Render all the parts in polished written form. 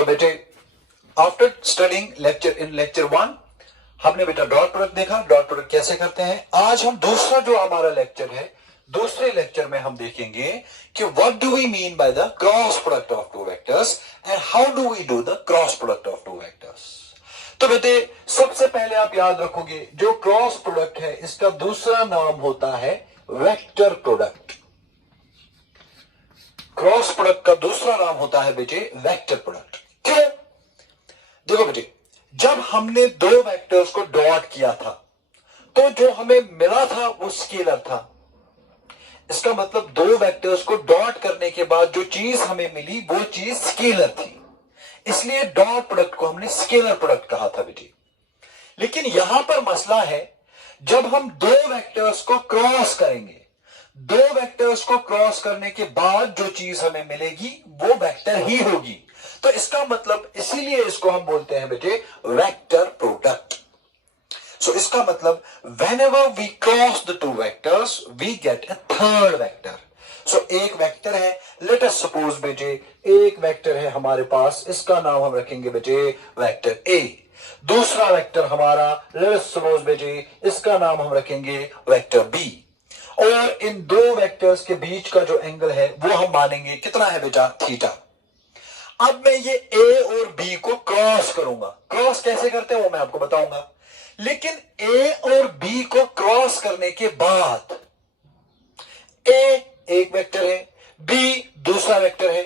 तो बेटे after studying lecture 1 हमने बेटा डॉट प्रोडक्ट देखा, डॉट प्रोडक्ट कैसे करते हैं। आज हम दूसरा जो हमारा लेक्चर है, दूसरे लेक्चर में हम देखेंगे कि what do we mean by the cross product of two vectors and how do we do the cross product of two vectors. तो बेटे सबसे पहले आप याद रखोगे जो क्रॉस प्रोडक्ट है इसका दूसरा नाम होता है वेक्टर प्रोडक्ट। क्रॉस प्रोडक्ट का दूसरा नाम होता है बेटे वेक्टर प्रोडक्ट। क्यों? देखो बेटे जब हमने दो वेक्टर्स को डॉट किया था तो जो हमें मिला था वो स्केलर था। इसका मतलब दो वेक्टर्स को डॉट करने के बाद जो चीज हमें मिली वो चीज स्केलर थी, इसलिए डॉट प्रोडक्ट को हमने स्केलर प्रोडक्ट कहा था बेटे। लेकिन यहां पर मसला है, जब हम दो वेक्टर्स को क्रॉस करेंगे, दो वेक्टर्स को क्रॉस करने के बाद जो चीज हमें मिलेगी वो वेक्टर ही होगी। तो इसका मतलब इसीलिए इसको हम बोलते हैं बेटे वेक्टर प्रोडक्ट। सो इसका मतलब whenever we cross the two vectors we get a third vector. सो एक वेक्टर है, लेट अस सपोज बेटे एक वेक्टर है हमारे पास, इसका नाम हम रखेंगे बेटे वेक्टर ए। दूसरा वेक्टर हमारा लेट अस सपोज बेटे इसका नाम हम रखेंगे वेक्टर बी। और इन दो वेक्टर्स के बीच का जो एंगल है वो हम मानेंगे कितना है बेटा थीटा। अब मैं ये ए और बी को क्रॉस करूंगा, क्रॉस कैसे करते हैं वो मैं आपको बताऊंगा। लेकिन ए और बी को क्रॉस करने के बाद ए एक वेक्टर है, बी दूसरा वेक्टर है।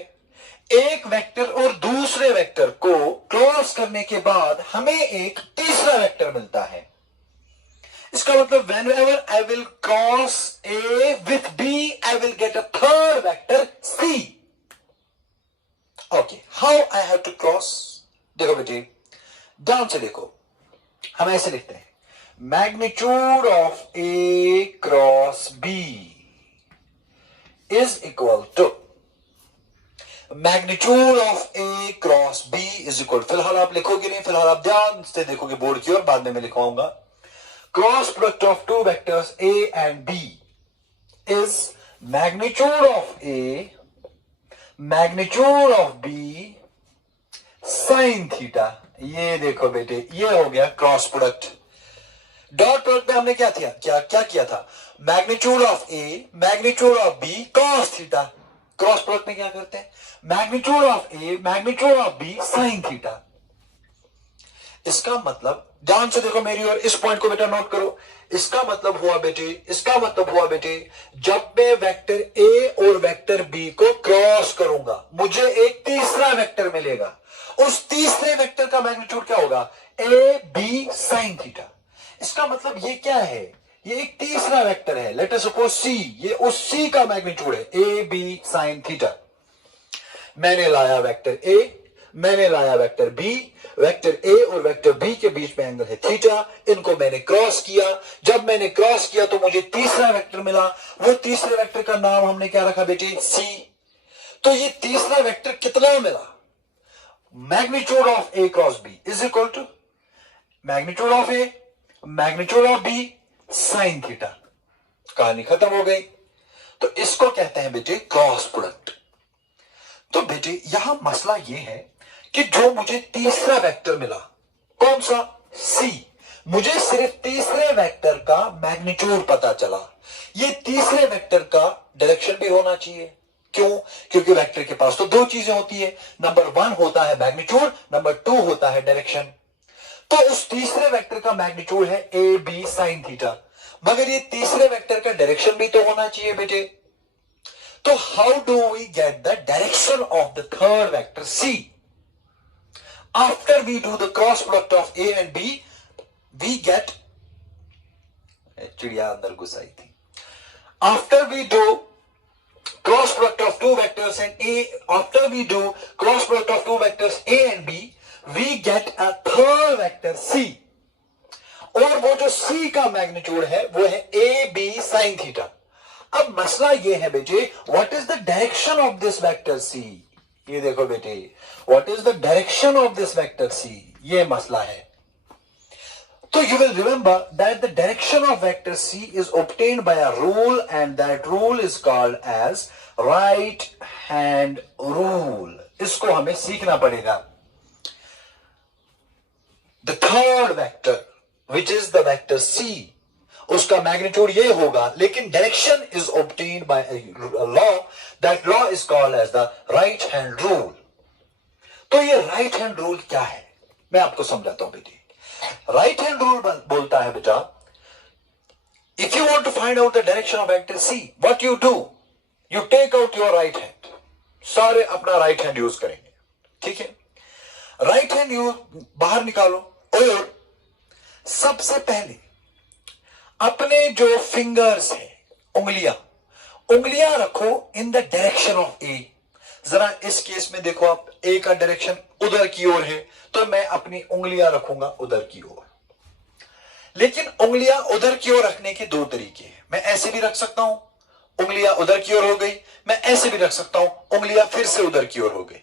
एक वेक्टर और दूसरे वेक्टर को क्रॉस करने के बाद हमें एक तीसरा वेक्टर मिलता है। इसका मतलब whenever I will cross A with B, I will get a third vector C. Okay, how I have to cross? देखो बेटे ध्यान से देखो, हम ऐसे लिखते हैं magnitude of A cross B is equal to magnitude of A cross B is equal। फिलहाल आप लिखोगे नहीं, फिलहाल आप ध्यान से देखोगे बोर्ड की और बाद में मैं लिखवाऊंगा। Cross product of two vectors A and B is magnitude of A, magnitude of B, sin theta। ये देखो बेटे ये हो गया क्रॉस प्रोडक्ट। डॉट प्रोडक्ट में हमने क्या किया था magnitude of A, magnitude of B, cos theta. Cross product में क्या करते हैं magnitude of A, magnitude of B, sin theta. इसका मतलब ध्यान से देखो मेरी और इस पॉइंट को बेटा नोट करो। इसका मतलब हुआ बेटे जब मैं वेक्टर ए और वेक्टर बी को क्रॉस करूंगा मुझे एक तीसरा वेक्टर मिलेगा। उस तीसरे वेक्टर का मैग्नीट्यूड क्या होगा ए बी साइन थीटा। इसका मतलब ये क्या है, ये एक तीसरा वेक्टर है, लेट अस सपोज सी, ये उस सी का मैग्नीट्यूड है ए बी साइन थीटा। मैंने लाया वेक्टर ए, मैंने लाया वेक्टर बी, वेक्टर ए और वेक्टर बी के बीच में एंगल है थीटा, इनको मैंने क्रॉस किया। जब मैंने क्रॉस किया तो मुझे तीसरा वेक्टर मिला, वो तीसरे वेक्टर का नाम हमने क्या रखा बेटे सी। तो ये तीसरा वेक्टर कितना मिला magnitude of A cross B is equal to magnitude of A, magnitude of B, sine theta. कहानी खत्म हो गई। तो इसको कहते हैं बेटे क्रॉस प्रोडक्ट। तो बेटे यहां मसला यह है कि जो मुझे तीसरा वेक्टर मिला कौन सा सी, मुझे सिर्फ तीसरे वेक्टर का मैग्नीट्यूड पता चला। ये तीसरे वेक्टर का डायरेक्शन भी होना चाहिए। क्यों? क्योंकि वेक्टर के पास तो दो चीजें होती है, नंबर 1 होता है मैग्नीट्यूड, नंबर 2 होता है डायरेक्शन। तो उस तीसरे वेक्टर का मैग्नीट्यूड है ए बी साइन थीटा, मगर ये तीसरे वेक्टर का डायरेक्शन भी तो होना चाहिए बेटे। तो how do we get the direction of the third vector C? After we do the cross product of A and B, we get चिड़िया अंदर घुस आई थी। After we do cross product of two vectors and A, after we do cross product of two vectors A and B, we get a third vector C। और वो जो C का magnitude है वो है A B sin थीटा। अब मसला ये है बेटे what is the direction of this vector C? ये देखो बेटे what is the direction of this vector C? ये मसला है। तो you will remember that the direction of vector C is obtained by a rule and that rule is called as right hand rule। इसको हमें सीखना पड़ेगा। The third vector which is the vector C, उसका magnitude ये होगा, लेकिन direction is obtained by law, that law is called as the right hand rule. तो ये राइट हैंड रूल क्या है, मैं आपको समझाता हूं बेटी। राइट हैंड रूल बोलता है बेटा, if you want to find out the direction of vector C, what you do, you take out your right hand. सारे अपना राइट हैंड यूज करेंगे, ठीक है। राइट हैंड यूज बाहर निकालो और सबसे पहले अपने जो फिंगर्स है, उंगलियां रखो इन द डायरेक्शन ऑफ ए। जरा इस केस में देखो आप, ए का डायरेक्शन उधर की ओर है, तो मैं अपनी उंगलियां रखूंगा उधर की ओर। लेकिन उंगलियां उधर की ओर रखने के दो तरीके हैं। मैं ऐसे भी रख सकता हूं, उंगलियां उधर की ओर हो गई। मैं ऐसे भी रख सकता हूं, उंगलियां फिर से उधर की ओर हो गई।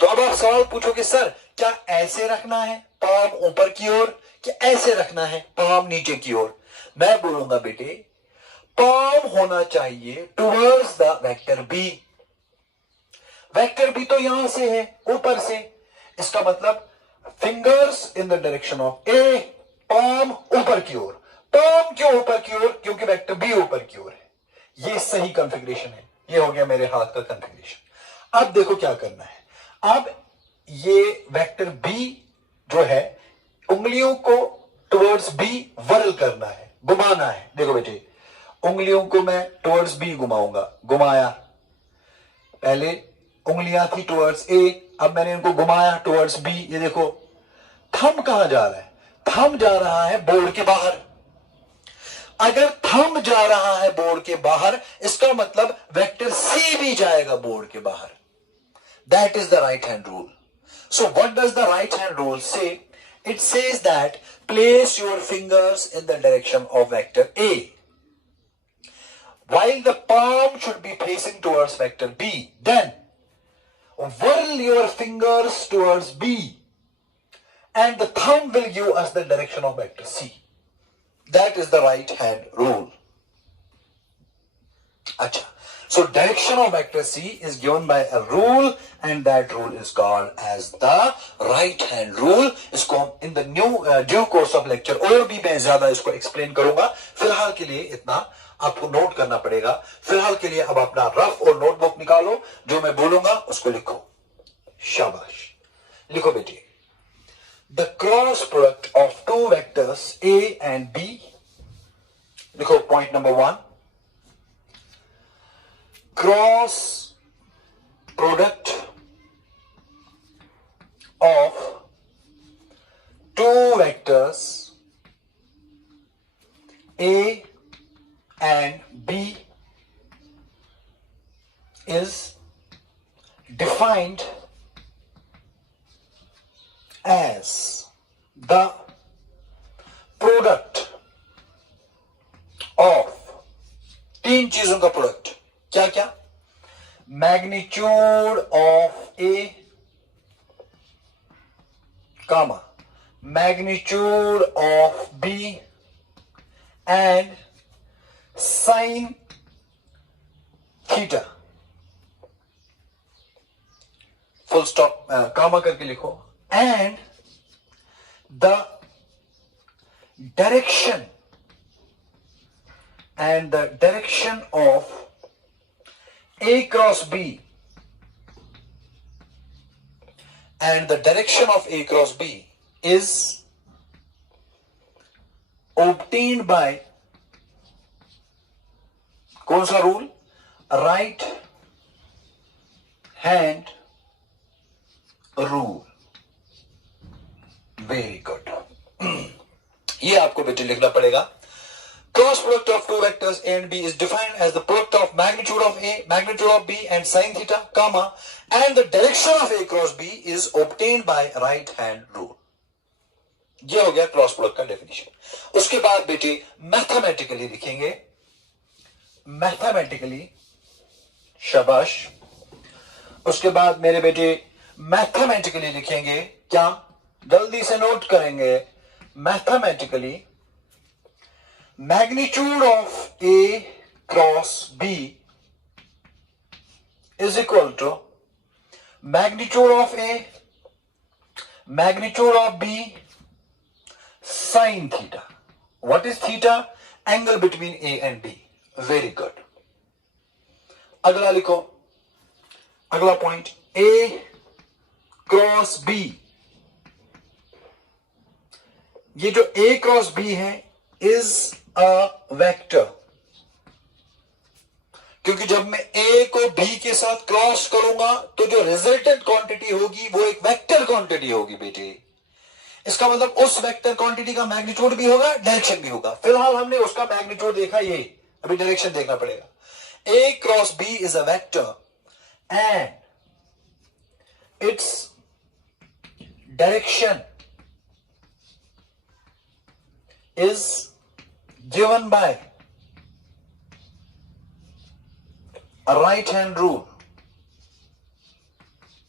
तो अब आप सवाल पूछोगे, सर क्या ऐसे रखना है पाम ऊपर की ओर, कि ऐसे रखना है पाम नीचे की ओर? मैं बोलूंगा बेटे, पाम होना चाहिए towards the vector B. Vector B तो यहां से है, ऊपर से। इसका मतलब fingers in the direction of A, palm ऊपर की ओर। पाम क्यों ऊपर की ओर? क्योंकि वेक्टर बी ऊपर की ओर है। ये सही कॉन्फ़िगरेशन है। ये हो गया मेरे हाथ का कॉन्फ़िगरेशन। अब देखो क्या करना है। अब ये वेक्टर बी जो है, उंगलियों को टुवर्ड्स बी वर्ल करना है, घुमाना है। देखो बेटे, उंगलियों को मैं टुवर्ड्स बी घुमाऊंगा। घुमाया, पहले उंगलियां थी टुवर्ड्स ए, अब मैंने इनको घुमाया टुवर्ड्स बी। ये देखो, थंब कहां जा रहा है? थंब जा रहा है बोर्ड के बाहर। अगर थंब जा रहा है बोर्ड के बाहर, इसका मतलब वेक्टर सी भी जाएगा बोर्ड के बाहर। That is the right hand rule. So what does the right hand rule say? It says that place your fingers in the direction of vector A, while the palm should be facing towards vector B. Then whirl your fingers towards B, and the thumb will give us the direction of vector C. That is the right hand rule. Acha. So direction of vector C is given by a rule, and that rule is called as the right hand rule. इसको हम in the due course of lecture और भी मैं ज्यादा इसको explain करूंगा। फिलहाल के लिए इतना आपको नोट करना पड़ेगा। फिलहाल के लिए अब अपना रफ और नोटबुक निकालो, जो मैं बोलूंगा उसको लिखो। शाबाश, लिखो बेटी। The cross product of two vectors A and B, लिखो point number 1, cross product of two vectors A and B is defined as the product of तीन चीजों का प्रोडक्ट। क्या क्या? Magnitude of A, comma magnitude of B, and sine theta. Full stop, comma करके लिखो। And the direction of A cross B, and the direction of A cross B is obtained by कौन सा rule? Right hand rule. Very good. ये आपको बेटे लिखना पड़ेगा। Cross product of two vectors A and B is defined as the product of magnitude of A, magnitude of B, and sin theta, comma, and the direction of A cross B is obtained by right hand rule. ये हो गया cross product का definition. उसके बाद बेटे mathematically लिखेंगे। Mathematically, शाबाश। उसके बाद मेरे बेटे मैथमेटिकली लिखेंगे। क्या? जल्दी से नोट करेंगे। Mathematically magnitude of A cross B is equal to magnitude of A magnitude of B sine theta. What is theta? Angle between A and B. Very good. अगला लिखो, अगला पॉइंट, ए क्रॉस बी. ये जो A cross B है is a vector, क्योंकि जब मैं ए को बी के साथ क्रॉस करूंगा तो जो रिजल्टेंट क्वांटिटी होगी वो एक वेक्टर क्वांटिटी होगी बेटे. इसका मतलब उस वेक्टर क्वांटिटी का मैग्नीट्यूड भी होगा, डायरेक्शन भी होगा. फिलहाल हमने उसका मैग्नीट्यूड देखा, ये अभी डायरेक्शन देखना पड़ेगा. A cross B is a vector and its direction is given by a right hand rule.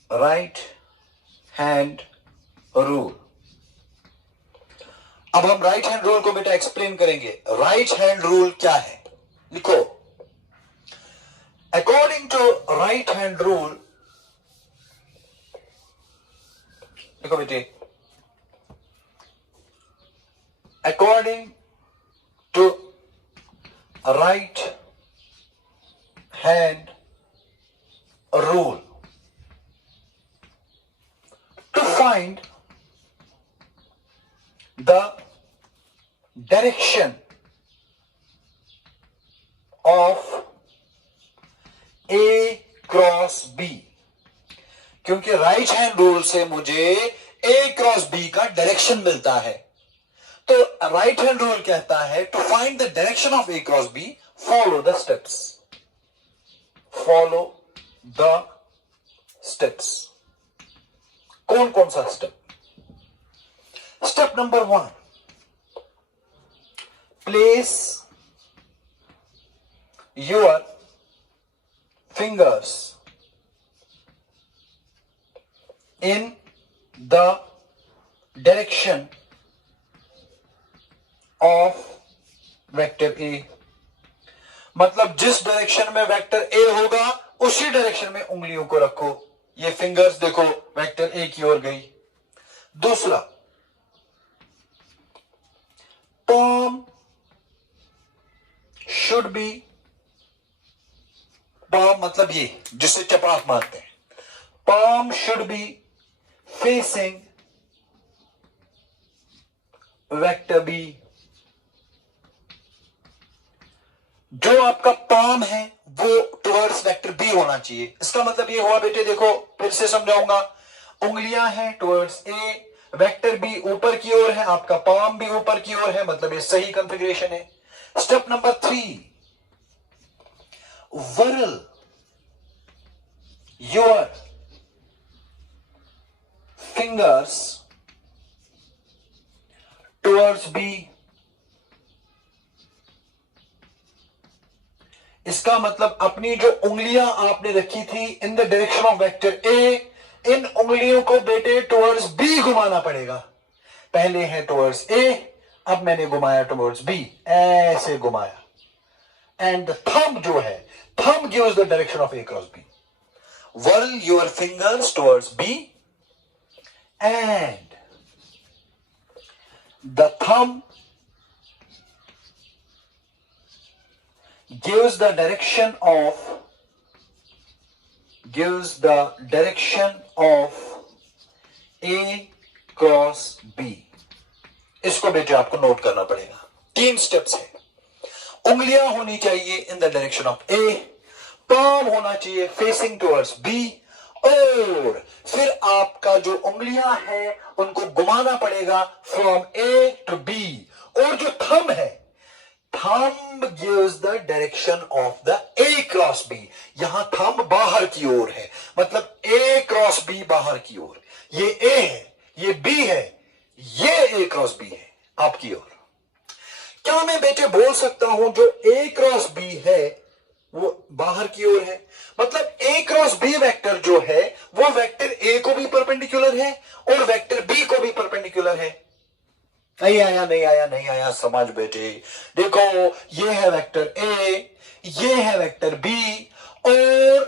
Right hand rule. अब हम राइट हैंड रूल को बेटा एक्सप्लेन करेंगे. राइट हैंड रूल क्या है? लिखो, according to right hand rule, लिखो बेटे, according to right hand rule, to find the direction of A cross B, क्योंकि राइट हैंड रूल से मुझे A क्रॉस B का डायरेक्शन मिलता है. तो राइट हैंड रूल कहता है to find the direction of A cross B, follow the steps. Follow the steps. कौन कौन सा step? Step number 1, place your fingers in the direction of vector A. मतलब जिस डायरेक्शन में वेक्टर ए होगा उसी डायरेक्शन में उंगलियों को रखो. ये फिंगर्स देखो वेक्टर ए की ओर गई. दूसरा, palm शुड बी, palm मतलब ये जिससे चपाट मारते हैं, palm should be facing vector B. जो आपका पाम है वो टुवर्ड्स वेक्टर बी होना चाहिए. इसका मतलब ये हुआ बेटे, देखो फिर से समझाऊंगा, उंगलियां हैं टुवर्ड्स ए, वेक्टर बी ऊपर की ओर है, आपका पाम भी ऊपर की ओर है, मतलब ये सही कॉन्फ़िगरेशन है. Step number 3, whirl your fingers towards B. इसका मतलब अपनी जो उंगलियां आपने रखी थी in the direction of vector A, इन उंगलियों को बेटे टुवर्ड्स बी घुमाना पड़ेगा. पहले है टुवर्ड्स ए, अब मैंने घुमाया टुवर्ड्स बी, ऐसे घुमाया. एंड द थंब जो है, thumb gives the direction of A cross B. whirl your fingers towards B and the thumb gives the direction of A cross B. इसको बेटे आपको नोट करना पड़ेगा. 3 स्टेप्स है. उंगलियां होनी चाहिए इन the direction of A, palm होना चाहिए फेसिंग टुवर्ड्स बी, और फिर आपका जो उंगलियां हैं उनको घुमाना पड़ेगा फ्रॉम ए टू बी. और जो थंब है, thumb gives the direction of the A cross B. यहां थंब बाहर की ओर है, मतलब ए क्रॉस बी बाहर की ओर. ये ए है, ये बी है, ये ए क्रॉस बी है आपकी ओर. क्या मैं बेटे बोल सकता हूं जो ए क्रॉस बी है वो बाहर की ओर है, मतलब ए क्रॉस बी वेक्टर जो है वो वेक्टर ए को भी परपेंडिकुलर है और वेक्टर बी को भी परपेंडिकुलर है. नहीं आया, नहीं आया, नहीं आया समझ बेटे. देखो ये है वेक्टर ए, ये है वेक्टर बी, और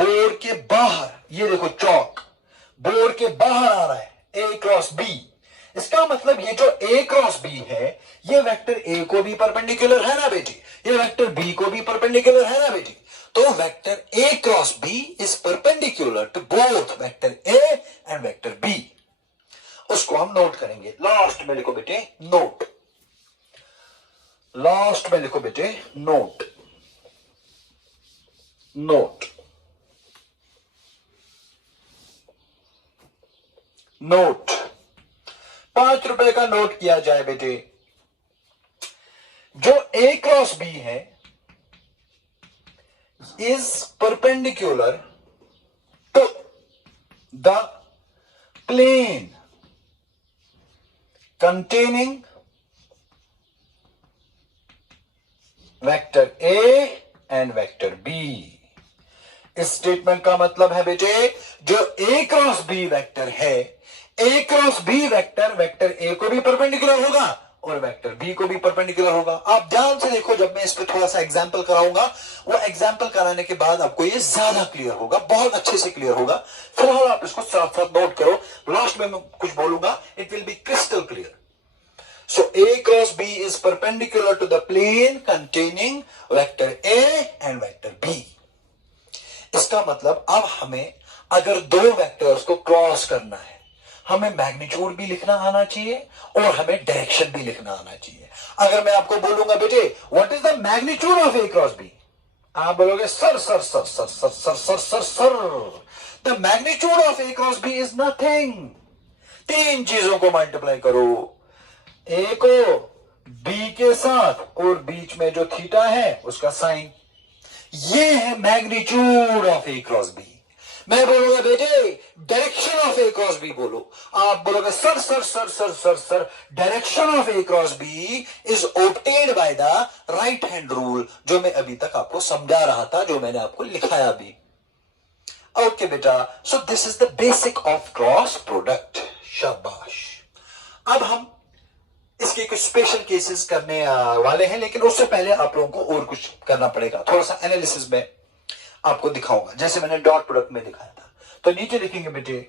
बोर्ड के बाहर ये देखो चौक बोर्ड के बाहर आ रहा है, ए क्रॉस बी। इसका मतलब ये जो ए क्रॉस बी है, ये वेक्टर ए को भी परपेंडिकुलर है ना बेटी, ये वेक्टर बी को भी परपेंडिकुलर है ना बेटी। तो vector A cross B is perpendicular to both vector A and vector B. उसको हम नोट करेंगे। लास्ट में लिखो बेटे नोट, लास्ट में लिखो बेटे नोट, नोट, नोट। 5 रुपए का नोट किया जाए बेटे। जो ए क्रॉस बी है is perpendicular to the plane containing vector A and vector B. इस स्टेटमेंट का मतलब है बेटे, जो ए क्रॉस बी वेक्टर है, A cross B vector vector A को भी परपेंडिकुलर होगा और वेक्टर बी को भी परपेंडिकुलर होगा। आप ध्यान से देखो, जब मैं इस पे थोड़ा सा एग्जांपल कराऊंगा, वो एग्जांपल कराने के बाद आपको ये ज्यादा क्लियर होगा, बहुत अच्छे से क्लियर होगा। फिलहाल आप इसको साथ साथ नोट करो, लास्ट में मैं कुछ बोलूंगा, it will be crystal clear. So A cross B is perpendicular to the plane containing vector A and vector B. इसका मतलब अब हमें अगर दो वेक्टर्स को क्रॉस करना है, हमें मैग्नीट्यूड भी लिखना आना चाहिए और हमें डायरेक्शन भी लिखना आना चाहिए। अगर मैं आपको बोलूंगा बेटे what is the magnitude of A cross B, आप बोलोगे sir sir sir sir sir sir sir sir sir. The magnitude of A cross B is nothing. 3 चीजों को मल्टीप्लाई करो, ए को बी के साथ और बीच में जो थीटा है उसका साइन, ये है magnitude of A cross B. मैं बोलूंगा बेटे direction of A cross B बोलो, आप बोलोगे sir sir sir sir sir sir. Direction of A cross B is obtained by the right hand rule, जो मैं अभी तक आपको समझा रहा था, जो मैंने आपको लिखाया भी। ओके बेटा, so this is the basic of cross product. शाबाश। अब हम इसके कुछ स्पेशल केसेस करने वाले हैं, लेकिन उससे पहले आप लोगों को और कुछ करना पड़ेगा। थोड़ा सा एनालिसिस में आपको दिखाऊंगा, जैसे मैंने डॉट प्रोडक्ट में दिखाया था। तो नीचे लिखेंगे बेटे,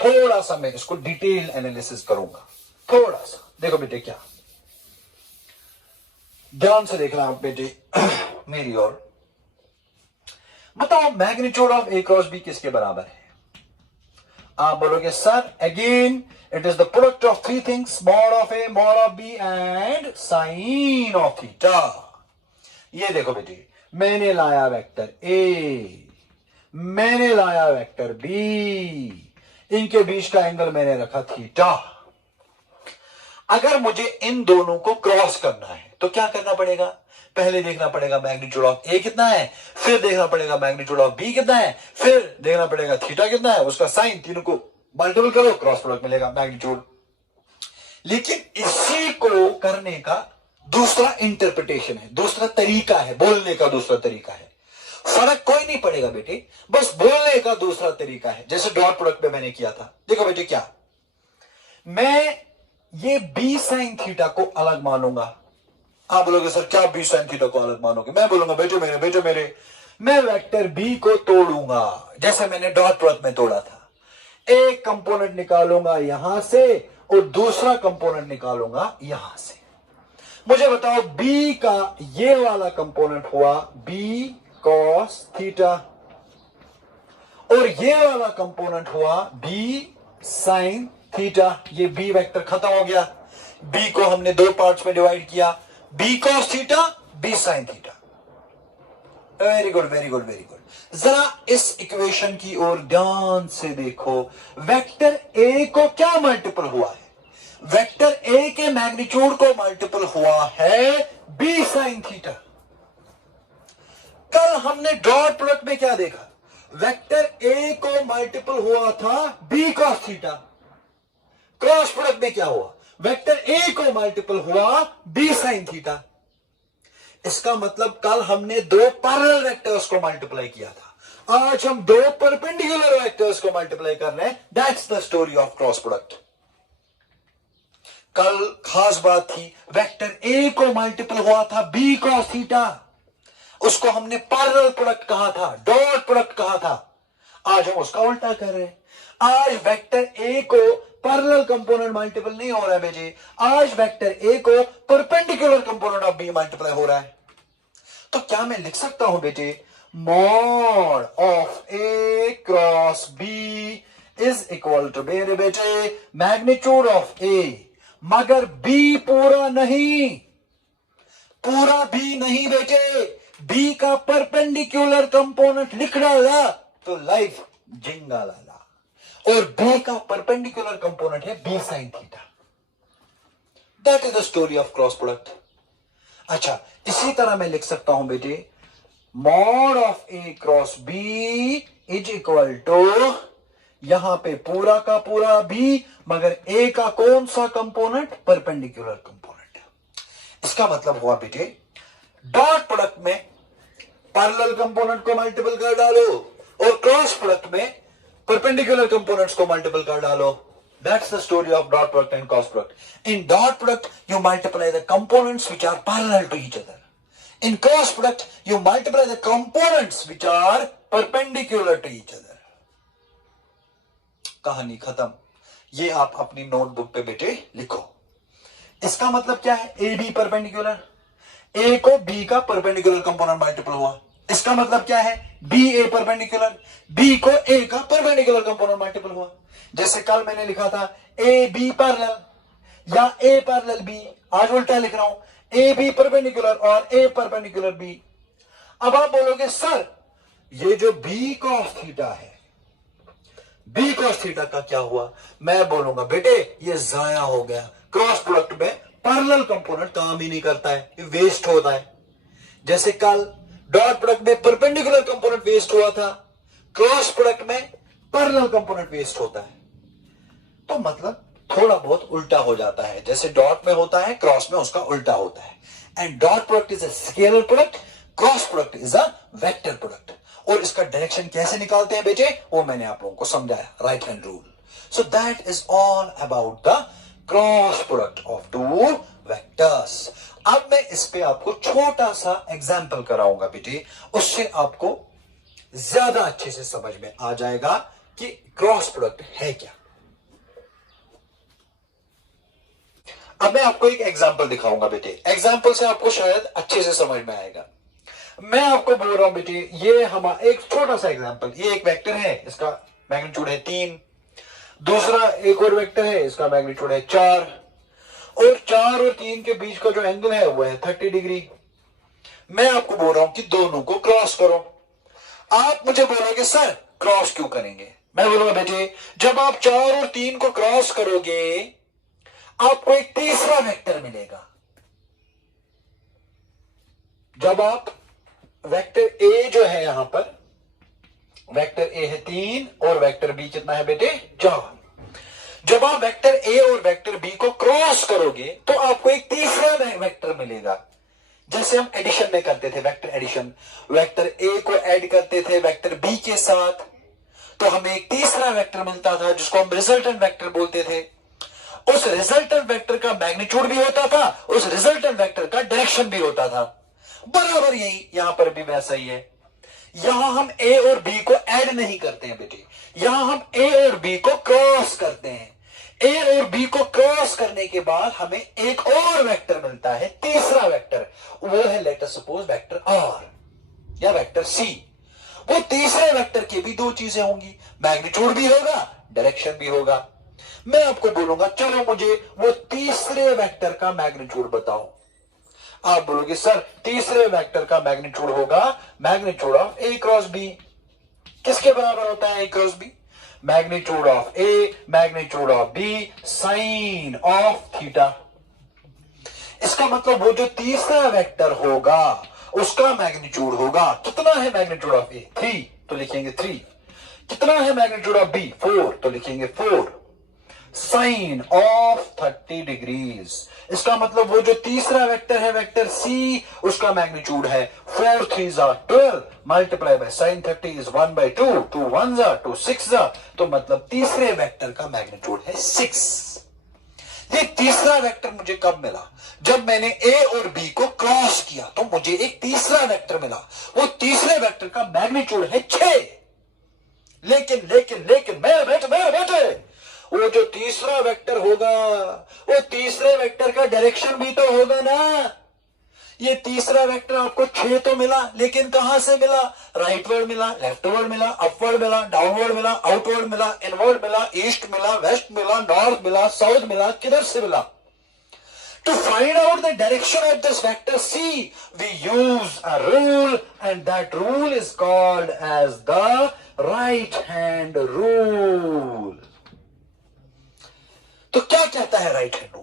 थोड़ा सा मैं इसको डिटेल एनालिसिस करूंगा, थोड़ा सा। देखो बेटे क्या, ध्यान से देखना आप बेटे मेरी ओर। बताओ magnitude of A cross B किसके बराबर है? आप बोलोगे sir again it is the product of 3 things, mod of A, mod of B and sin of theta. ये देखो बेटी, मैंने लाया वेक्टर A, मैंने लाया वेक्टर B, इनके बीच का एंगल मैंने रखा थीटा। अगर मुझे इन दोनों को क्रॉस करना है तो क्या करना पड़ेगा? पहले देखना पड़ेगा मैग्नीट्यूड ऑफ ए कितना है, फिर देखना पड़ेगा मैग्नीट्यूड ऑफ बी कितना है, फिर देखना पड़ेगा थीटा कितना है, उसका साइन, तीनों को मल्टीपल करो, क्रॉस प्रोडक्ट मिलेगा मैग्नीट्यूड। लेकिन इसी को करने का दूसरा इंटरप्रिटेशन है, दूसरा तरीका है, बोलने का दूसरा तरीका है। फर्क कोई नहीं पड़ेगा बेटे, बस बोलने का दूसरा तरीका है। जैसे डॉट प्रोडक्ट में मैंने किया था। देखो बेटे क्या, मैं ये बी साइन थीटा को अलग मानूंगा। आप बोलोगे सर क्या बी साइन थीटा को अलग मानोगे? मैं बोलूंगा बेटे मेरे मैं वेक्टर बी को तोड़ूंगा, जैसे मैंने डॉट प्रोडक्ट में तोड़ा था। एक कंपोनेंट निकालूंगा यहां से और दूसरा कंपोनेंट निकालूंगा यहां से। मुझे बताओ बी का ये वाला कंपोनेंट हुआ बी कॉस थीटा और ये वाला कंपोनेंट हुआ बी साइन थीटा। ये बी वेक्टर खत्म हो गया। बी को हमने 2 पार्ट्स में डिवाइड किया, B cos theta, B sine theta. Very good very good very good. जरा इस इक्वेशन की ओर ध्यान से देखो। वेक्टर ए को क्या मल्टीपल हुआ है? वेक्टर ए के मैग्नीट्यूड को मल्टीपल हुआ है बी साइन थीटा। कल हमने डॉट प्रोडक्ट में क्या देखा? वेक्टर ए को मल्टीपल हुआ था B cos theta. Cross product में क्या हुआ? वेक्टर ए को मल्टीपल हुआ बी साइन थीटा। इसका मतलब कल हमने 2 पैरेलल वेक्टर्स को मल्टीप्लाई किया था, आज हम 2 परपेंडिकुलर वेक्टर्स को मल्टीप्लाई कर रहे हैं। That's the story of cross product. कल खास बात थी, वेक्टर ए को मल्टीपल हुआ था बी कॉस थीटा, उसको हमने पैरेलल प्रोडक्ट कहा था, डॉट प्रोडक्ट कहा था। आज हम उसका उल्टा कर रहे हैं। आज वेक्टर ए को पैरेलल कंपोनेंट मल्टीपल नहीं हो रहा है बेटे, आज वेक्टर ए को perpendicular component of B multiply हो रहा है। तो क्या मैं लिख सकता हूं बेटे, mod of A cross B is equal to मेरे बेटे मैग्नीट्यूड ऑफ ए, मगर बी पूरा नहीं, पूरा बी नहीं बेटे, बी का परपेंडिकुलर कंपोनेंट लिख डाला तो लाइफ जिंगा लाला, और बी का परपेंडिकुलर कंपोनेंट है B sine theta. That is the story of cross product. अच्छा, इसी तरह मैं लिख सकता हूं बेटे, mod of A cross B is equal to, यहां पे पूरा का पूरा बी, मगर ए का कौन सा कंपोनेंट, परपेंडिकुलर कंपोनेंट। इसका मतलब हुआ बेटे, डॉट प्रोडक्ट में पैरेलल कंपोनेंट को मल्टीपल कर डालो और क्रॉस प्रोडक्ट में परपेंडिकुलर कंपोनेंट्स को मल्टीपल कर डालो। That's the story of dot product and cross product. In dot product, you multiply the components which are parallel to each other. In cross product, you multiply the components which are perpendicular to each other. कहानी खत्म। ये आप अपनी notebook पे बेटे लिखो। इसका मतलब क्या है, ए बी परपेंडिकुलर, ए को बी का परपेंडिकुलर कंपोनेंट मल्टीपल हुआ। इसका मतलब क्या है, बी ए परपेंडिकुलर, बी को ए का परपेंडिकुलर कंपोनेंट मल्टीपल हुआ। जैसे कल मैंने लिखा था ए बी पैरेलल या ए पैरेलल बी, आज उल्टा लिख रहा हूं, ए बी परपेंडिकुलर और ए परपेंडिकुलर बी। अब आप बोलोगे सर ये जो बी कॉस थीटा है, बी कॉस थीटा का क्या हुआ? मैं बोलूंगा बेटे ये जाया हो गया, क्रॉस प्रोडक्ट में पैरेलल कंपोनेंट काम ही नहीं करता है, ये वेस्ट होता है। जैसे कल डॉट प्रोडक्ट में परपेंडिकुलर कंपोनेंट वेस्ट हुआ था, क्रॉस प्रोडक्ट में पैरेलल कंपोनेंट वेस्ट होता है। तो मतलब थोड़ा बहुत उल्टा हो जाता है, जैसे डॉट में होता है क्रॉस में उसका उल्टा होता है। And dot product is a scalar product, cross product is a vector product. और इसका डायरेक्शन कैसे निकालते हैं बेटे, वो मैंने आप लोगों को समझाया, right hand rule. So that is all about the cross product of two vectors. अब मैं इस पे आपको छोटा सा एग्जाम्पल कराऊंगा बेटे, उससे आपको ज्यादा अच्छे से समझ में आ जाएगा कि क्रॉस प्रोडक्ट है क्या। अब मैं आपको एक एग्जाम्पल दिखाऊंगा बेटे, एग्जाम्पल से आपको शायद अच्छे से समझ में आएगा। मैं आपको बोल रहा हूं बेटे, ये हमारा एक छोटा सा एग्जाम्पल, ये एक वेक्टर है, इसका मैग्नीट्यूड है 3, दूसरा एक और वेक्टर है, इसका मैग्नीट्यूड है 4, और 4 और 3 के बीच का जो एंगल है वो है 30 डिग्री। मैं आपको बोल रहा हूं कि दोनों को क्रॉस करो। आप मुझे बोलोगे सर क्रॉस क्यों करेंगे? मैं बोलूंगा बेटे जब आप 4 और 3 को क्रॉस करोगे आपको एक तीसरा वेक्टर मिलेगा। जब आप वेक्टर ए जो है, यहां पर वेक्टर ए है 3 और वेक्टर बी कितना है बेटे 4, जब आप वेक्टर ए और वेक्टर बी को क्रॉस करोगे तो आपको एक तीसरा वेक्टर मिलेगा। जैसे हम एडिशन में करते थे, वेक्टर एडिशन, वेक्टर ए को ऐड करते थे वेक्टर बी के साथ, तो हमें एक तीसरा वेक्टर मिलता था जिसको हम रिजल्टेंट वेक्टर बोलते थे। उस रिजल्टेंट वेक्टर का मैग्नीट्यूड भी होता था, उस रिजल्टेंट वेक्टर का डायरेक्शन भी होता था। बराबर यही यहां पर भी वैसा ही है। यहां हम ए और बी को ऐड नहीं करते हैं बेटे, यहां हम ए और बी को क्रॉस करते हैं। ए और बी को क्रॉस करने के बाद हमें एक और वेक्टर मिलता है, तीसरा वेक्टर, वो है let us suppose vector R या वेक्टर सी। वो तीसरे वेक्टर की भी दो चीजें होंगी, मैग्नीट्यूड भी होगा, डायरेक्शन भी होगा। मैं आपको बोलूंगा चलो मुझे वो तीसरे वेक्टर का मैग्नीट्यूड बताओ। आप बोलोगे सर तीसरे वेक्टर का मैग्नीट्यूड होगा magnitude of A cross B. किसके बराबर होता है A cross B? Magnitude of A magnitude of B sine of theta. इसका मतलब वो जो तीसरा वेक्टर होगा उसका मैग्नीट्यूड होगा, कितना है मैग्नीट्यूड ऑफ ए 3 तो लिखेंगे 3, कितना है मैग्नीट्यूड ऑफ बी 4 तो लिखेंगे 4, साइन ऑफ 30 डिग्रीज। इसका मतलब वो जो तीसरा वेक्टर है वेक्टर सी, उसका मैग्नीट्यूड है 4 3 12 मल्टीप्लाई बाय साइन 30 इज 1/2, 2 1 2 6, तो मतलब तीसरे वेक्टर का मैग्नीट्यूड है 6। ये तीसरा वेक्टर मुझे कब मिला? जब मैंने ए और बी को क्रॉस किया तो मुझे एक तीसरा वेक्टर मिला, वो तीसरे वेक्टर का मैग्नीट्यूड है 6। लेकिन लेकिन लेकिन मेरे बेटे वो जो तीसरा वेक्टर होगा, वो तीसरे वेक्टर का डायरेक्शन भी तो होगा ना। ये तीसरा वेक्टर आपको 6 तो मिला, लेकिन कहां से मिला? राइटवर्ड मिला, लेफ्टवर्ड मिला, अपवर्ड मिला, डाउनवर्ड मिला, आउटवर्ड मिला, इनवर्ड मिला, ईस्ट मिला, वेस्ट मिला, नॉर्थ मिला, साउथ मिला, किधर से मिला? To find out the direction of this vector C, we use a rule, and that rule is called as the right hand rule. तो क्या कहता है राइट हैंड रूल?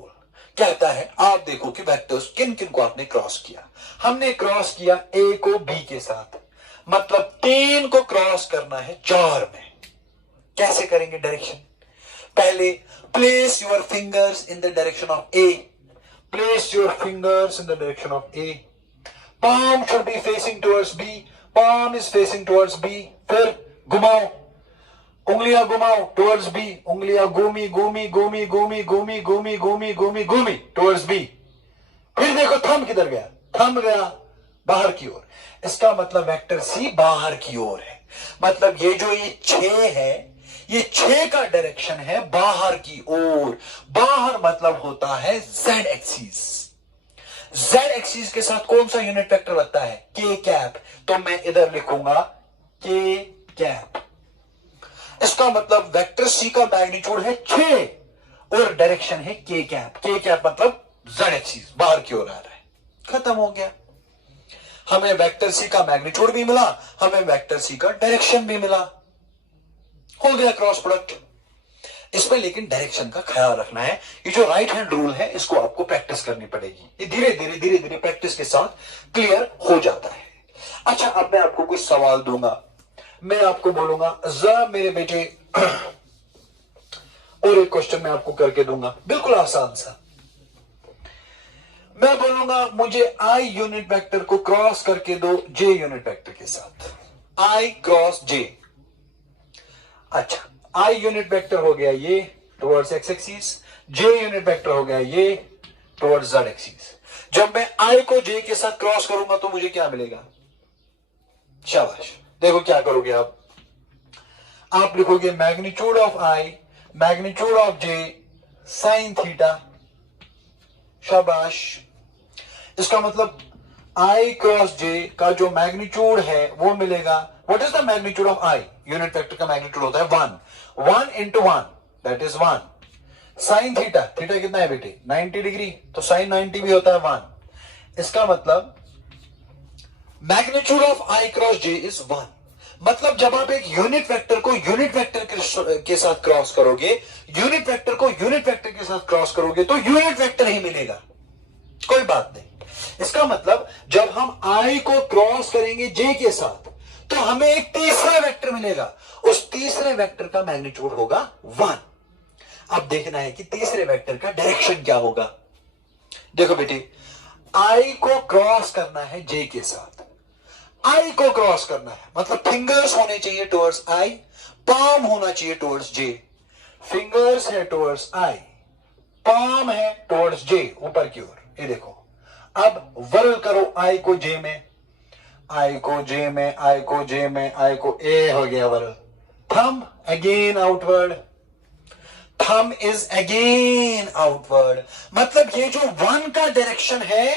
कहता है आप देखो कि वेक्टर्स किन किन को आपने क्रॉस किया। हमने क्रॉस किया A को B के साथ, मतलब 3 को क्रॉस करना है 4 में। कैसे करेंगे डायरेक्शन? पहले place your fingers in the direction of A, place your fingers in the direction of A, palm should be facing towards B, palm is facing towards B, फिर घुमाओ, उंगलियां घुमाओ towards B, उंगलियां घूमी घूमी घूमी घूमी घूमी घूमी घूमी घूमी घूमी towards B, फिर देखो थंब किधर गया? थंब गया बाहर की ओर। इसका मतलब वेक्टर C बाहर की ओर है। मतलब ये जो ये 6 है, ये 6 का डायरेक्शन है बाहर की ओर। बाहर मतलब होता है Z एक्सिस। Z एक्सिस के साथ कौन सा यूनिट वेक्टर बनता है? K cap. तो मैं इधर लिखूंगा K कैप। इसका मतलब वेक्टर C का मैग्नीट्यूड है 6 और डायरेक्शन है K कैप। K कैप मतलब Z एक्सिस बाहर की ओर आ रहा है। खत्म हो गया। हमें वेक्टर C का मैग्नीट्यूड भी मिला, हमें वेक्टर C का डायरेक्शन भी मिला। हो गया क्रॉस प्रोडक्ट। इसमें लेकिन डायरेक्शन का ख्याल रखना है। ये जो राइट हैंड रूल है, इसको आपको प्रैक्टिस करनी पड़ेगी। ये धीरे धीरे प्रैक्टिस के साथ क्लियर हो जाता है। अच्छा, अब मैं आपको कुछ सवाल दूंगा। मैं आपको बोलूंगा जरा मेरे बेटे और एक क्वेश्चन मैं आपको करके दूंगा, बिल्कुल आसान सा। मैं बोलूंगा मुझे I यूनिट वेक्टर को क्रॉस करके दो J यूनिट वेक्टर के साथ। I cross J। अच्छा, I यूनिट वेक्टर हो गया ये towards x axis, J unit vector हो गया ये टुवर्ड्स z एक्सिस। जब मैं I को J के साथ क्रॉस करूंगा तो मुझे क्या मिलेगा? शाबाश। देखो क्या करोगे आप लिखोगे magnitude of I, magnitude of J sine theta. शाबाश। इसका मतलब I क्रॉस J का जो मैग्नीट्यूड है वो मिलेगा। What is the magnitude of I? Unit vector का मैग्नीट्यूड होता है 1 into 1 that is 1। Sine theta, theta कितना है बेटे? 90 डिग्री, तो साइन 90 भी होता है 1। इसका मतलब magnitude of I cross J is 1। मतलब जब आप एक यूनिट वेक्टर को यूनिट वेक्टर के साथ क्रॉस करोगे, यूनिट वेक्टर को यूनिट वेक्टर के साथ क्रॉस करोगे तो यूनिट वेक्टर ही मिलेगा, कोई बात नहीं। इसका मतलब जब हम I को क्रॉस करेंगे J के साथ तो हमें एक तीसरा वेक्टर मिलेगा। उस तीसरे वेक्टर का मैग्नीट्यूड होगा 1। अब देखना है कि तीसरे वेक्टर का डायरेक्शन क्या होगा। देखो बेटे, I को क्रॉस करना है J के साथ। I को क्रॉस करना है मतलब फिंगर्स होने चाहिए टुवर्ड्स I, पाम होना चाहिए टुवर्ड्स J। फिंगर्स है टुवर्ड्स I, पाम है टुवर्ड्स J, ऊपर की ओर। ये देखो, अब वर्ल करो I को J में, I को J में, I को J में, I को A हो गया whirl. Thumb again outward, thumb is again outward. मतलब ये जो 1 का डायरेक्शन है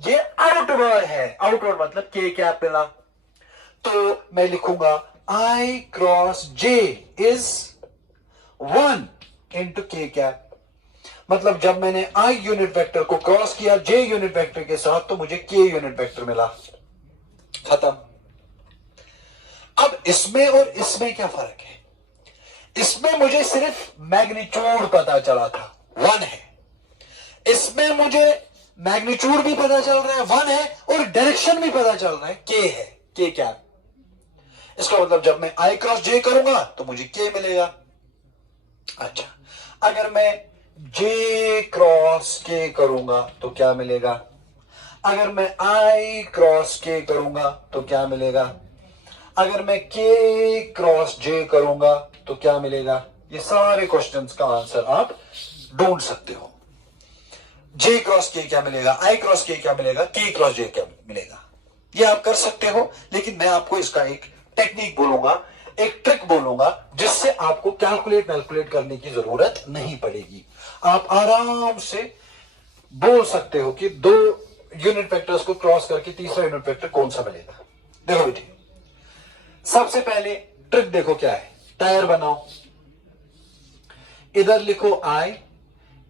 ये आउटवर्ड है। आउटवर्ड मतलब K कैप मिला, तो मैं लिखूंगा I cross J is 1 into K cap. मतलब जब मैंने I यूनिट वेक्टर को क्रॉस किया J यूनिट वेक्टर के साथ तो मुझे K यूनिट वेक्टर मिला। खत्म। अब इसमें और इसमें क्या फर्क है? इसमें मुझे सिर्फ मैग्नीट्यूड पता चला था 1 है, इसमें मुझे मैग्नीट्यूड भी पता चल रहा है 1 है और डायरेक्शन भी पता चल रहा है K है, K क्या? इसका मतलब जब मैं I क्रॉस J करूंगा तो मुझे K मिलेगा। अच्छा, अगर मैं J क्रॉस K करूंगा तो क्या मिलेगा? अगर मैं I क्रॉस K करूंगा तो क्या मिलेगा? अगर मैं K क्रॉस J करूंगा तो क्या मिलेगा? ये सारे क्वेश्चंस का आंसर आप ढूंढ सकते हो। J क्रॉस K क्या मिलेगा, I क्रॉस K क्या मिलेगा, K क्रॉस J क्या मिलेगा, ये आप कर सकते हो। लेकिन मैं आपको इसका एक टेक्निक बोलूंगा। एक ट्रिक बोलूंगा जिससे आपको कैलकुलेट करने की जरूरत नहीं पड़ेगी। आप आराम से बोल सकते हो कि दो यूनिट वेक्टर्स को क्रॉस करके तीसरा यूनिट वेक्टर कौन सा मिलेगा। देखो बेटे, सबसे पहले ट्रिक देखो क्या है। टायर बनाओ, इधर लिखो आई,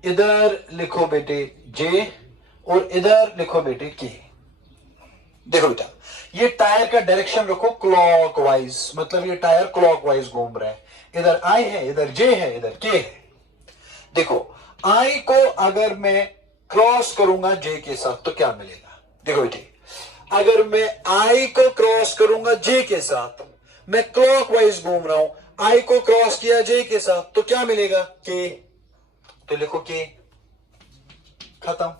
इधर लिखो बेटे जे, और इधर लिखो बेटे के। देखो बेटा, ये टायर का डायरेक्शन रखो क्लॉकवाइज, मतलब ये टायर क्लॉकवाइज घूम रहा है। इधर आई है, इधर जे है, इधर के है। देखो, आई को अगर मैं क्रॉस करूंगा जे के साथ तो क्या मिलेगा। देखो बेटे, अगर मैं आई को क्रॉस करूंगा जे के साथ, मैं क्लॉकवाइज घूम रहा हूं, आई को क्रॉस किया जे के साथ तो क्या मिलेगा, के। तो लिखो के, खत्म।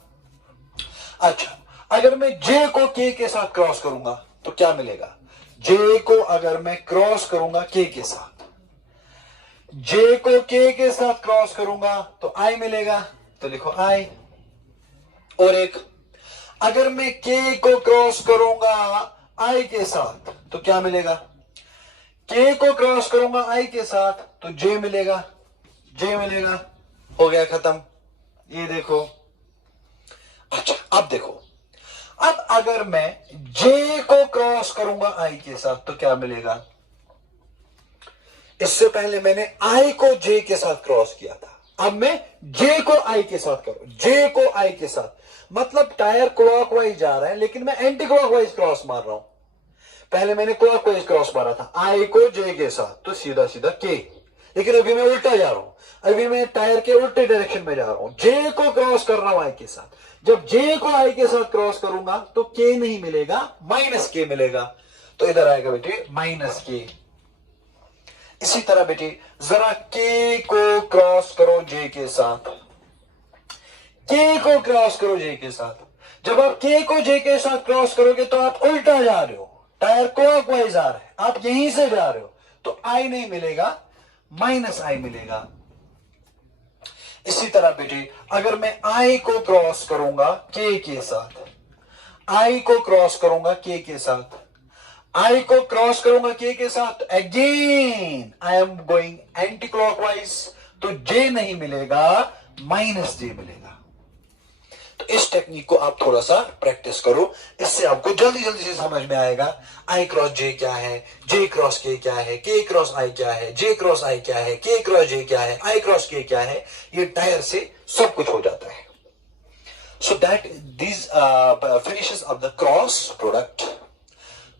अच्छा, अगर मैं जे को के साथ क्रॉस करूंगा तो क्या मिलेगा। जे को अगर मैं क्रॉस करूंगा के साथ, जे को के साथ क्रॉस करूंगा तो आई मिलेगा, तो लिखो आई। और एक, अगर मैं के को क्रॉस करूंगा आई के साथ तो क्या मिलेगा, के को क्रॉस करूंगा आई के साथ तो जे मिलेगा, जे मिलेगा। हो गया, खत्म। ये देखो। अच्छा, अब देखो, अब अगर मैं जे को क्रॉस करूंगा आई के साथ तो क्या मिलेगा। इससे पहले मैंने आई को जे के साथ क्रॉस किया था, अब मैं जे को आई के साथ करूं, जे को आई के साथ, मतलब टायर क्लॉकवाइज जा रहा है लेकिन मैं एंटी क्लॉकवाइज क्रॉस मार रहा हूं। पहले मैंने क्लॉकवाइज क्रॉस मारा था आई को जे के साथ तो सीधा सीधा के, लेकिन अभी मैं उल्टा जा रहा हूं, अभी मैं टायर के उल्टे डायरेक्शन में जा रहा हूं, जे को क्रॉस कर रहा हूं आई के साथ। जब जे को आई के साथ क्रॉस करूंगा तो के नहीं मिलेगा, माइनस के मिलेगा, तो इधर आएगा बेटे माइनस के। इसी तरह बेटे जरा के को क्रॉस करो जे के साथ, के को क्रॉस करो जे के साथ। जब आप के को जे के साथ क्रॉस करोगे तो आप उल्टा जा रहे हो, टायर क्लॉकवाइज आ रहा है, आप यहीं से जा रहे हो, तो आई नहीं मिलेगा, माइनस आई मिलेगा। इसी तरह बेटे अगर मैं आई को क्रॉस करूंगा के साथ, आई को क्रॉस करूंगा के साथ, आई को क्रॉस करूंगा के साथ, again I am going anti clockwise, तो जे नहीं मिलेगा, माइनस जे मिलेगा। तो इस टेक्निक को आप थोड़ा सा प्रैक्टिस करो, इससे आपको जल्दी जल्दी से समझ में आएगा आई क्रॉस जे क्या है, जे क्रॉस के क्या है, के क्रॉस आई क्या है, जे क्रॉस आई क्या है, के क्रॉस जे क्या है, आई क्रॉस के क्या है। ये टायर से सब कुछ हो जाता है। So that this finishes of the cross product.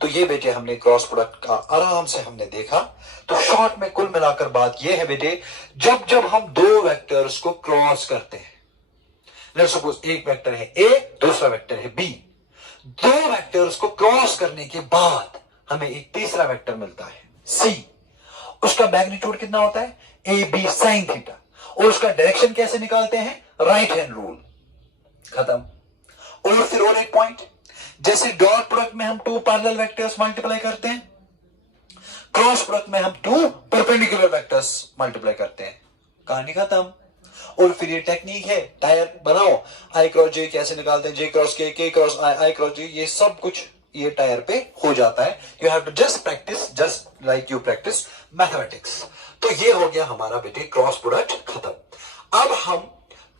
तो ये बेटे हमने क्रॉस प्रोडक्ट का आराम से हमने देखा। तो शॉर्ट में कुल मिलाकर बात ये है बेटे, जब जब हम दो वेक्टर्स को क्रॉस करते हैं, लेट्स सपोज एक वेक्टर है ए, दूसरा वेक्टर है बी, दो वेक्टर्स को क्रॉस करने के बाद हमें एक तीसरा वेक्टर मिलता है सी। उसका मैग्नीट्यूड कितना होता है, ए बी साइन थीटा, और उसका डायरेक्शन कैसे निकालते हैं, राइट हैंड रूल। खत्म। और फिर और एक पॉइंट, जैसे डॉट प्रोडक्ट में हम टू पैरेलल वेक्टर्स मल्टीप्लाई करते हैं, क्रॉस प्रोडक्ट में हम टू परपेंडिकुलर वेक्टर्स मल्टीप्लाई करते हैं, कहानी खत्म। और फिर ये टेक्निक है, टायर बनाओ, आई क्रॉस जे कैसे निकालते हैं, J cross K cross I cross J, ये सब कुछ ये टायर पे हो जाता है। You have to just practise, just like you practise mathematics. तो ये हो गया हमारा बेटे क्रॉस प्रोडक्ट खत्म। अब हम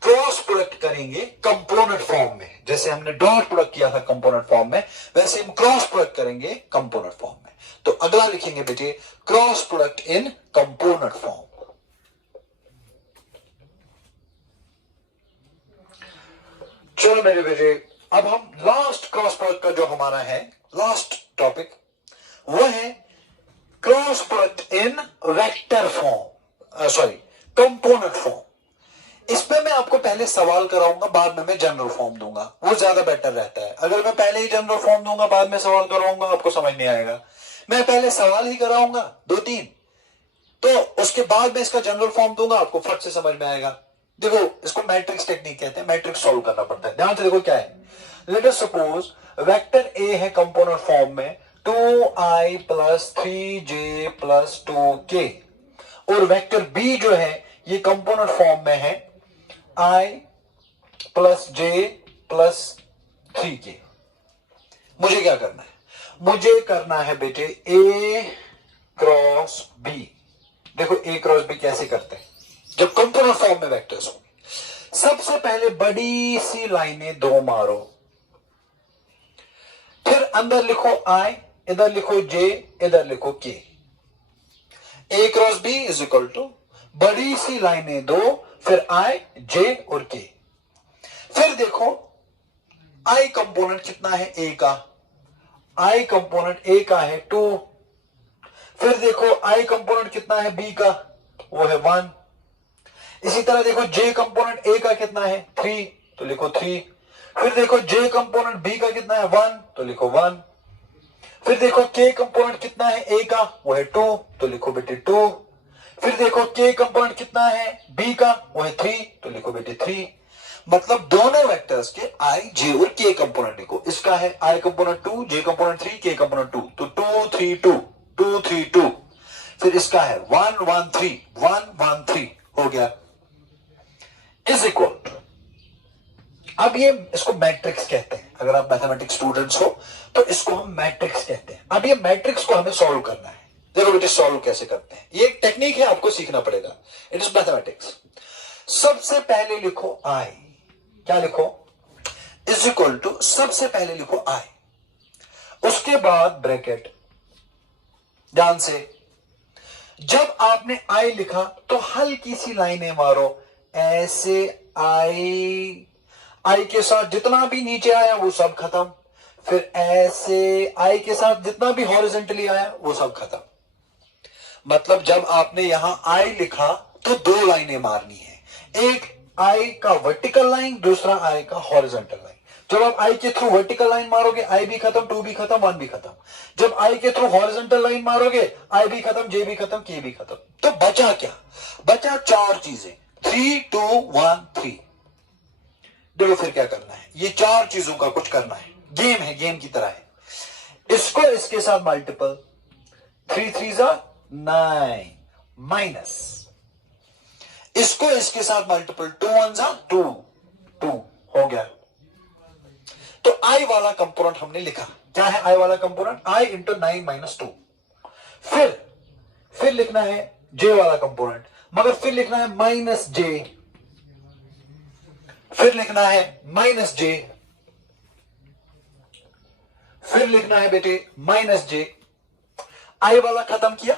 क्रॉस प्रोडक्ट करेंगे कंपोनेंट फॉर्म में, जैसे हमने डॉट प्रोडक्ट किया था कंपोनेंट फॉर्म में, वैसे हम क्रॉस प्रोडक्ट करेंगे कंपोनेंट फॉर्म में। तो अगला लिखेंगे बेटे cross product in component form. चलो मेरे बेटे, अब हम लास्ट क्रॉस प्रोडक्ट का जो हमारा है लास्ट टॉपिक, वो है cross product in vector form, sorry component form. इस पे मैं आपको पहले सवाल कराऊंगा, बाद में मैं जनरल फॉर्म दूंगा, वो ज्यादा बेटर रहता है। अगर मैं पहले ही जनरल फॉर्म दूंगा बाद में सवाल कराऊंगा आपको समझ नहीं आएगा। मैं पहले सवाल ही कराऊंगा दो तीन, तो उसके बाद में इसका जनरल फॉर्म दूंगा, आपको फट से समझ में आएगा। देखो इसको मैट्रिक्स टेक्निक कहते हैं, मैट्रिक्स सॉल्व करना पड़ता है। ध्यान से देखो क्या है, लेट अस सपोज वेक्टर ए है कंपोनेंट फॉर्म में 2i plus 3j plus 2k, और वेक्टर बी जो है ये कंपोनेंट फॉर्म में है i plus j plus 3k। मुझे क्या करना है, मुझे करना है बेटे a क्रॉस बी। देखो ए क्रॉस बी कैसे करते हैं जब कंपोनेंट फॉर्म में वेक्टर्स हो। सबसे पहले बड़ी सी लाइनें दो मारो, फिर अंदर लिखो आई, इधर लिखो जे, इधर लिखो K. A cross B is equal to बड़ी सी लाइनें दो, फिर आई, जे और के। फिर देखो आई कंपोनेंट कितना है ए का, आई कंपोनेंट ए का है 2। फिर देखो आई कंपोनेंट कितना है बी का, वो है 1। इसी तरह देखो जे कंपोनेंट ए का कितना है 3, तो लिखो 3। फिर देखो जे कंपोनेंट बी का कितना है 1, तो लिखो 1। फिर देखो के कंपोनेंट कितना है ए का, वो है 2, तो लिखो बेटे 2। फिर देखो के कंपोनेंट कितना है बी का, वो है 3, तो लिखो बेटे 3। मतलब दोनों वेक्टर्स के आई, जे और के कंपोनेंट लिखो। इसका है आई कंपोनेंट 2, जे कंपोनेंट 3, के कंपोनेंट 2, तो 2 3 2 2 3 2। फिर इसका है 1 1 3 1 1 3 हो गया, इज इक्वल टू। अब ये इसको मैट्रिक्स कहते हैं। अगर आप मैथमेटिक्स स्टूडेंट्स हो तो इसको हम मैट्रिक्स कहते हैं। अब ये मैट्रिक्स को हमें सॉल्व करना है। देखो बेटे सॉल्व कैसे करते हैं, ये एक टेक्निक है, आपको सीखना पड़ेगा। It is mathematics. सबसे पहले लिखो आई, क्या लिखो, इज इक्वल टू, सबसे पहले लिखो आई, उसके बाद ब्रैकेट। ध्यान से, जब आपने आई लिखा तो हल्की सी लाइनें मारो ऐसे। आई के साथ जितना भी नीचे आया वो सब खत्म। फिर ऐसे आई के साथ जितना भी हॉरिजॉन्टली आया वो सब खत्म। मतलब जब आपने यहां आई लिखा तो दो लाइनें मारनी है, एक आई का वर्टिकल लाइन, दूसरा आई का हॉरिजॉन्टल लाइन। जब आप आई के थ्रू वर्टिकल लाइन मारोगे आई भी खत्म, 2 भी खत्म, 1 भी खत्म। जब आई के थ्रू हॉरिजॉन्टल लाइन मारोगे आई भी खत्म, जे भी खत्म, के भी खत्म। तो बचा क्या, बचा 4 चीजें, 3 2 1 3। देखो फिर क्या करना है, ये 4 चीजों का कुछ करना है, गेम है, गेम की तरह है। इसको इसके साथ मल्टीपल, 3 3 9 माइनस, इसको इसके साथ मल्टीपल, 2 1 2 2 हो गया। तो आई वाला कंपोनेंट हमने लिखा, क्या है आई वाला कंपोनेंट, आई इंटू 9 माइनस 2। फिर लिखना है जे वाला कंपोनेंट, मगर फिर लिखना है माइनस जे, फिर लिखना है माइनस जे, फिर लिखना है बेटे माइनस जे। आई वाला खत्म किया,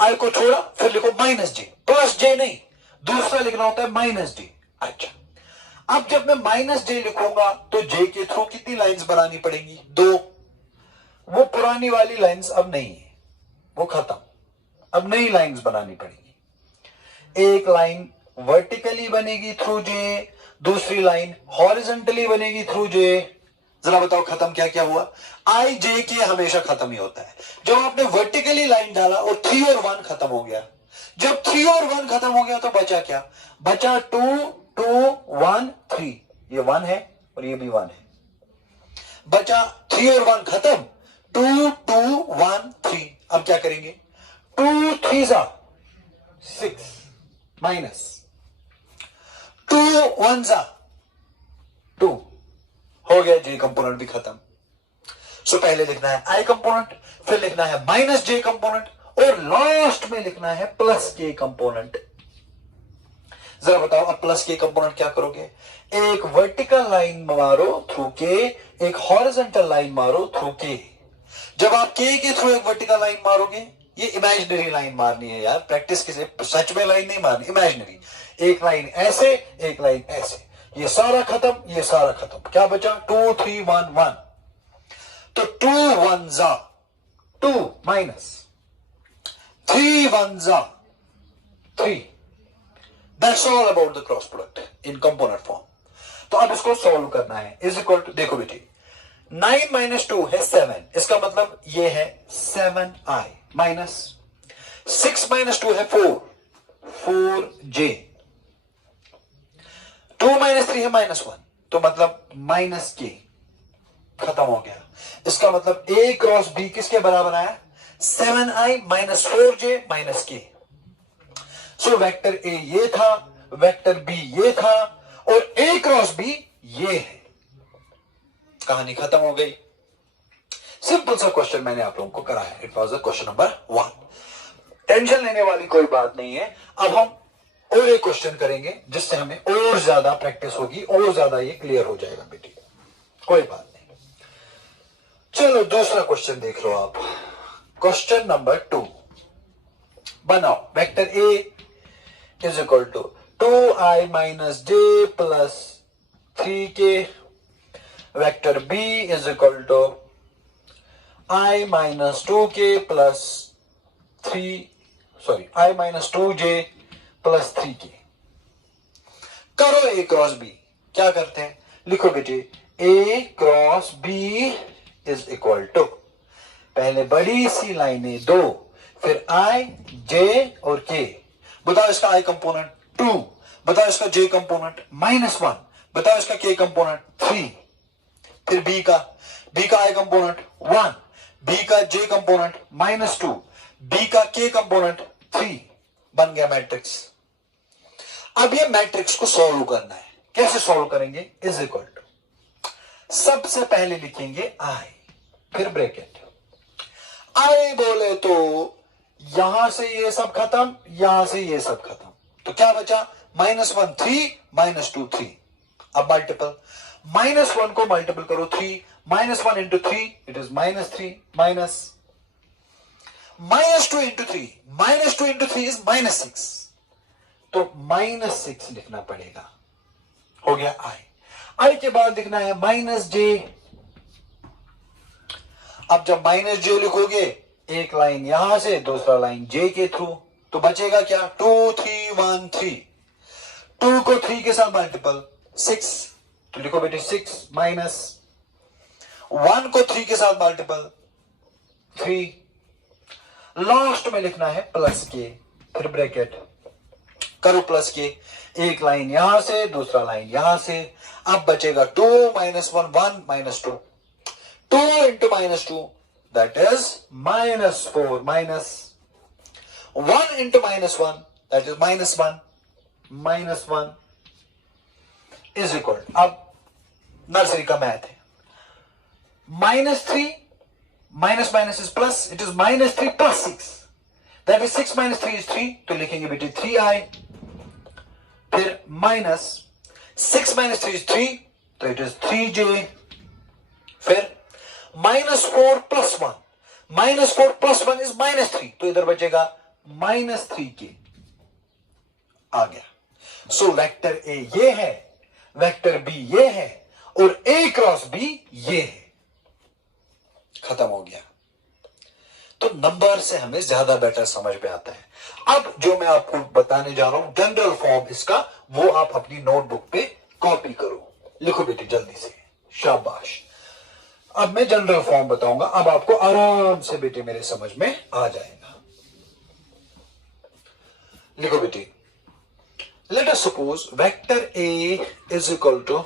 आई को छोड़ा, फिर लिखो माइनस जे, प्लस जे नहीं, दूसरा लिखना होता है माइनस जे। अच्छा, अब जब मैं माइनस जे लिखूंगा तो जे के थ्रू कितनी लाइंस बनानी पड़ेंगी, 2। वो पुरानी वाली लाइंस अब नहीं है, वो खत्म, अब नई लाइंस बनानी पड़ेगी। एक लाइन वर्टिकली बनेगी थ्रू जे, दूसरी लाइन हॉरिजॉन्टली बनेगी थ्रू जे। जरा बताओ खत्म क्या क्या हुआ, आई जे के हमेशा खत्म ही होता है। जब आपने वर्टिकली लाइन डाला और 3 और 1 खत्म हो गया, जब 3 और 1 खत्म हो गया तो बचा क्या, बचा 2 2 1 3। ये 1 है और ये भी 1 है, बचा 3 और 1 खत्म, 2 2 1 3। अब क्या करेंगे, 2 3 6 माइनस 2 1 2 हो गया, जे कंपोनेंट भी खत्म। सो पहले लिखना है आई कंपोनेंट, फिर लिखना है माइनस जे कंपोनेंट, और लास्ट में लिखना है प्लस के कंपोनेंट। जरा बताओ अब प्लस के कंपोनेंट क्या करोगे, एक वर्टिकल लाइन मारो थ्रू के, एक हॉरिजॉन्टल लाइन मारो थ्रू के। जब आप के थ्रू एक वर्टिकल लाइन मारोगे, ये इमेजिनरी लाइन मारनी है यार, प्रैक्टिस किसे, सच में लाइन नहीं मारनी, इमेजिनरी। एक लाइन ऐसे, एक लाइन ऐसे, ये सारा खत्म, ये सारा खत्म, क्या बचा 2 3 1 1। तो 2 1 2 minus 3 1 3। That's all about the cross product in component form. तो अब इसको सॉल्व करना है, इज इक्वल टू, देखो बेटी 9 माइनस 2 है 7, इसका मतलब ये है 7i, माइनस 6 माइनस 2 है 4 4j, 2 माइनस 3 है माइनस 1, तो मतलब माइनस के, खत्म हो गया। इसका मतलब a क्रॉस b किसके बराबर आया, 7i माइनस 4j माइनस के। सो वेक्टर a ये था, वेक्टर b ये था, और a क्रॉस b ये है। कहानी खत्म हो गई। सिंपल सा क्वेश्चन मैंने आप लोगों को कराया, it was the question number 1। Tension लेने वाली कोई बात नहीं है। अब हम और एक क्वेश्चन करेंगे जिससे हमें और ज्यादा प्रैक्टिस होगी, और ज्यादा ये क्लियर हो जाएगा बेटी, कोई बात नहीं। चलो दूसरा क्वेश्चन देख लो आप। क्वेश्चन नंबर 2 बनाओ। Vector A is equal to 2i minus J plus 3k, vector B is equal to i minus 2k plus 2j plus 3k। करो a क्रॉस b। क्या करते हैं, लिखो बेटे a cross b is equal to, पहले बड़ी सी लाइनें 2, फिर i j और k। बताओ इसका i कंपोनेंट 2, बताओ इसका j कंपोनेंट -1, बताओ इसका k कंपोनेंट 3, फिर b का i कंपोनेंट 1, b का j कंपोनेंट -2, b का k कंपोनेंट 3। बन गया मैट्रिक्स। अब ये मैट्रिक्स को सॉल्व करना है। कैसे सॉल्व करेंगे, इज इक्वल टू, सबसे पहले लिखेंगे i, फिर ब्रैकेट। i बोले तो यहां से ये सब खत्म, यहां से ये सब खत्म, तो क्या बचा, -1 3, -2 3। अब मल्टीपल, -1 को मल्टीपल करो 3, -1 into 3 it is -3, -2 into 3, -2 into 3 is -6, तो -6 लिखना पड़ेगा। हो गया i के बाद लिखना है -j। अब जब -j लिखोगे, एक लाइन यहां से, दूसरा लाइन j के थ्रू, तो बचेगा क्या, 2 3 1 3। 2 को 3 के साथ मल्टीपल 6, तो लिखो बेटे 6 माइनस 1 को 3 के साथ मल्टीपल 3। लास्ट में लिखना है प्लस के, फिर ब्रैकेट करो प्लस के, एक लाइन यहां से, दूसरा लाइन यहां से। अब बचेगा 2 -1 1 -2, 2 into -2 that is -4, minus 1 into -1 that is -1 is equal. अब नर्सरी का मैथ है, -3 minus minus is plus, it is -3 plus 6 that is 6 - 3 is 3, तो लिखेंगे बेटे 3i, फिर -6 - 3 इज 3, तो इट इज 3j, फिर -4 + 1, -4 + 1 इज -3, तो इधर बचेगा -3k। आ गया। सो वेक्टर ए ये है, वेक्टर बी ये है, और a क्रॉस b ये है। खत्म हो गया। तो नंबर से हमें ज्यादा बेटर समझ में आता है। अब जो मैं आपको बताने जा रहा हूं जनरल फॉर्म इसका, वो आप अपनी नोटबुक पे कॉपी करो। लिखो बेटे जल्दी से, शाबाश। अब मैं जनरल फॉर्म बताऊंगा, अब आपको आराम से बेटे मेरे समझ में आ जाएगा। लिखो बेटे, let us suppose vector A is equal to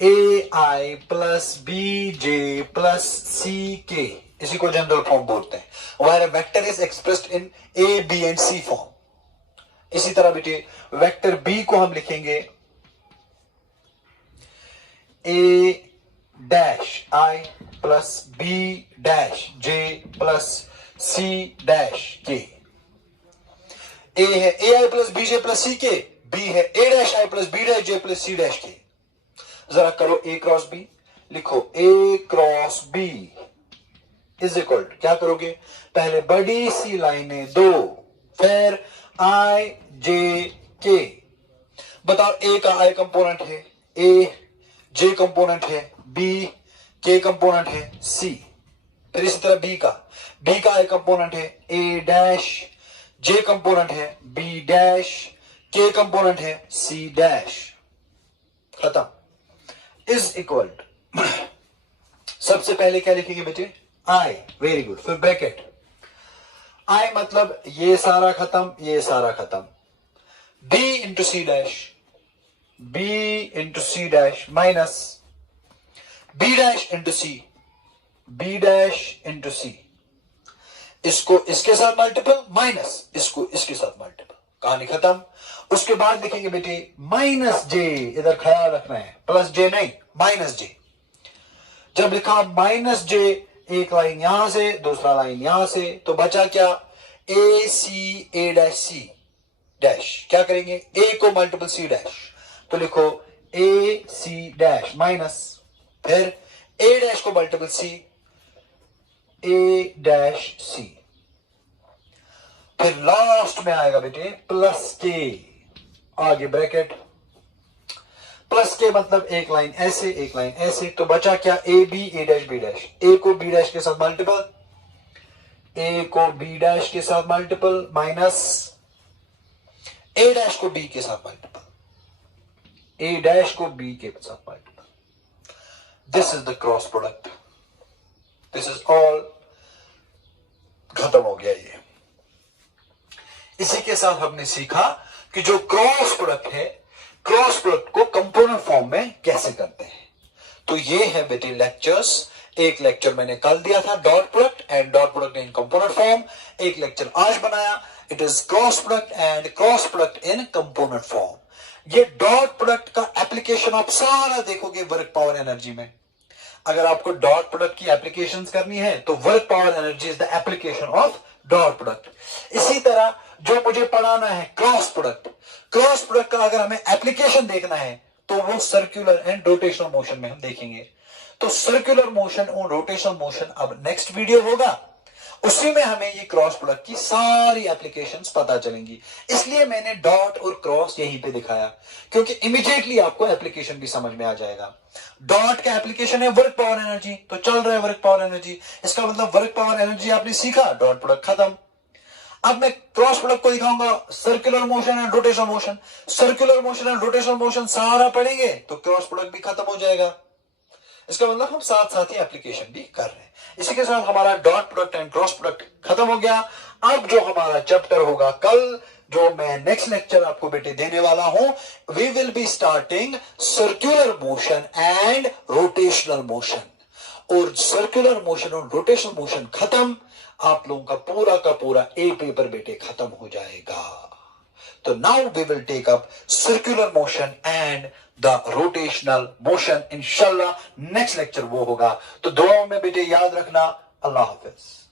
ai plus bj plus ck, इसी को जनरल फॉर्म बोलते हैं। Where vector is expressed in a b and c form. इसी तरह बेटे वेक्टर b को हम लिखेंगे a dash i plus b dash j plus c dash k। a है ai plus bj plus ck, b है a dash i plus b dash j plus c dash k। जरा करो a cross b, लिखो a cross b is equal, क्या करोगे, पहले बड़ी सी लाइनें 2, फिर i j k। बताओ a का i कंपोनेंट है a, j कंपोनेंट है b, k कंपोनेंट है c। फिर इसी तरह b का i कंपोनेंट है a डैश, j कंपोनेंट है b डैश, k कंपोनेंट है c डैश। खत्म। इज इक्वल सबसे पहले क्या लिखेंगे बेटे, i, वेरी गुड, फिर ब्रैकेट। i मतलब ये सारा खत्म, ये सारा खत्म, b into C dash, b into C dash minus b dash into C, b dash into सी। इसको इसके साथ मल्टीपल, माइनस इसको इसके साथ मल्टीपल, कहानी खत्म। उसके बाद लिखेंगे बेटे -j, इधर ख्याल रखना है, प्लस j नहीं, -j। जब लिखा माइनस जे, एक लाइन यहां से दूसरा लाइन यहां से, तो बचा क्या, ए सी ए डैश सी डैश। क्या करेंगे, ए को मल्टीपल सी डैश, तो लिखो ए सी डैश माइनस, फिर ए डैश को मल्टीपल सी, ए डैश सी, फिर लास्ट में आएगा बेटे प्लस के, आगे ब्रैकेट, प्लस के मतलब एक लाइन ऐसे एक लाइन ऐसे, तो बचा क्या, A B A dash B dash, A को बी डैश के साथ मल्टीपल, ए को बी डैश के साथ मल्टीपल, माइनस ए डैश को बी के साथ मल्टीपल, ए डैश को बी के साथ multiple. This is the cross product, this is all, खत्म हो गया ये। इसी के साथ हमने सीखा कि जो क्रॉस प्रोडक्ट है, क्रॉस प्रोडक्ट को कंपोनेंट फॉर्म में कैसे करते हैं। तो ये है बेटे लेक्चर्स। एक लेक्चर मैंने कल दिया था dot product and dot product in component form, एक लेक्चर आज बनाया, it is cross product and cross product in component form. ये डॉट प्रोडक्ट का एप्लीकेशन आप सारा देखोगे वर्क पावर एनर्जी में। अगर आपको डॉट प्रोडक्ट की एप्लीकेशंस करनी है तो work power energy is the application of dot product. इसी तरह जो मुझे पढ़ाना है क्रॉस प्रोडक्ट, क्रॉस प्रोडक्ट का अगर हमें एप्लीकेशन देखना है तो वो सर्कुलर एंड रोटेशनल मोशन में हम देखेंगे। तो सर्कुलर मोशन और रोटेशनल मोशन अब नेक्स्ट वीडियो होगा, उसी में हमें ये क्रॉस प्रोडक्ट की सारी एप्लीकेशंस पता चलेंगी। इसलिए मैंने डॉट और क्रॉस यहीं पे दिखाया, क्योंकि इमीडिएटली आपको एप्लीकेशन भी समझ में आ जाएगा। डॉट का एप्लीकेशन है वर्क पावर एनर्जी, तो चल रहा है वर्क पावर एनर्जी, इसका मतलब वर्क पावर एनर्जी आपने सीखा, डॉट प्रोडक्ट खत्म। अब मैं क्रॉस प्रोडक्ट को दिखाऊंगा circular motion and rotational motion, circular motion and rotational motion सारा पढ़ेंगे तो क्रॉस प्रोडक्ट भी खत्म हो जाएगा। इसका मतलब हम साथ साथ ही एप्लीकेशन भी कर रहे हैं। इसी के साथ हमारा dot product and cross product खत्म हो गया। अब जो हमारा चैप्टर होगा कल, जो मैं नेक्स्ट लेक्चर आपको बेटे देने वाला हूं, we will be starting circular motion and rotational motion. और सर्कुलर मोशन और रोटेशनल मोशन खत्म, आप लोगों का पूरा ए पेपर बेटे खत्म हो जाएगा। तो now we will take up circular motion and the rotational motion. इंशाल्लाह नेक्स्ट लेक्चर वो होगा। तो दुआओं में बेटे याद रखना। अल्लाह हाफिज।